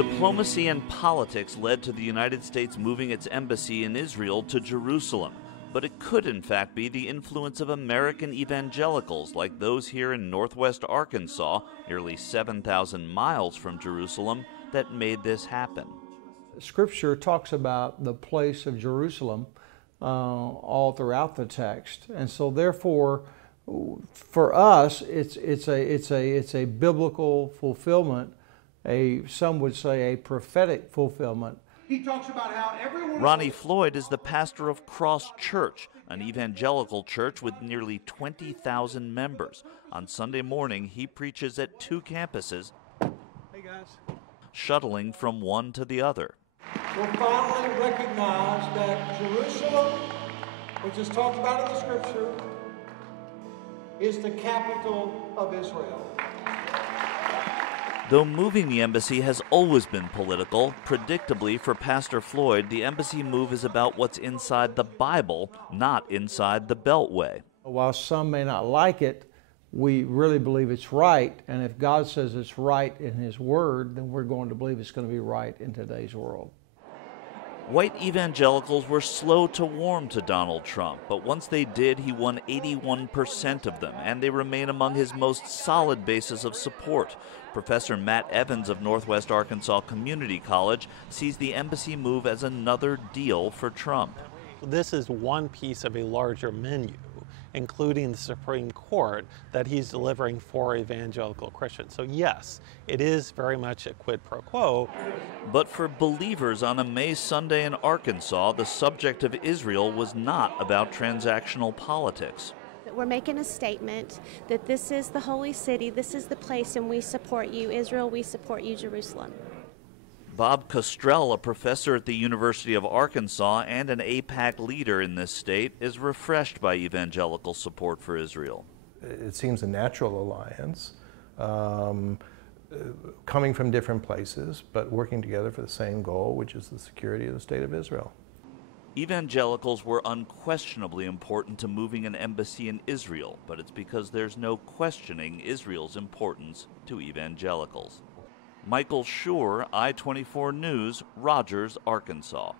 Diplomacy and politics led to the United States moving its embassy in Israel to Jerusalem. But it could in fact be the influence of American evangelicals like those here in northwest Arkansas, nearly 7,000 miles from Jerusalem, that made this happen. Scripture talks about the place of Jerusalem all throughout the text, and so therefore, for us, it's a biblical fulfillment. Some would say a prophetic fulfillment. He talks about how everyone... Ronnie Floyd is the pastor of Cross Church, an evangelical church with nearly 20,000 members. On Sunday morning, he preaches at 2 campuses, Hey guys. shuttling from one to the other. We'll finally recognize that Jerusalem, which is talked about in the Scripture, is the capital of Israel. Though moving the embassy has always been political, predictably for Pastor Floyd, the embassy move is about what's inside the Bible, not inside the Beltway. While some may not like it, we really believe it's right, and if God says it's right in His Word, then we're going to believe it's going to be right in today's world. White evangelicals were slow to warm to Donald Trump, but once they did, he won 81% of them, and they remain among his most solid bases of support. Professor Matt Evans of Northwest Arkansas Community College sees the embassy move as another deal for Trump. This is one piece of a larger menu, including the Supreme Court, that he's delivering for evangelical Christians. So yes, it is very much a quid pro quo. But for believers on a May Sunday in Arkansas, the subject of Israel was not about transactional politics. We're making a statement that this is the holy city, this is the place, and we support you, Israel, we support you, Jerusalem. Bob Costrell, a professor at the University of Arkansas and an AIPAC leader in this state, is refreshed by evangelical support for Israel. It seems a natural alliance, coming from different places, but working together for the same goal, which is the security of the state of Israel. Evangelicals were unquestionably important to moving an embassy in Israel, but it's because there's no questioning Israel's importance to evangelicals. Michael Shure, I-24 News, Rogers, Arkansas.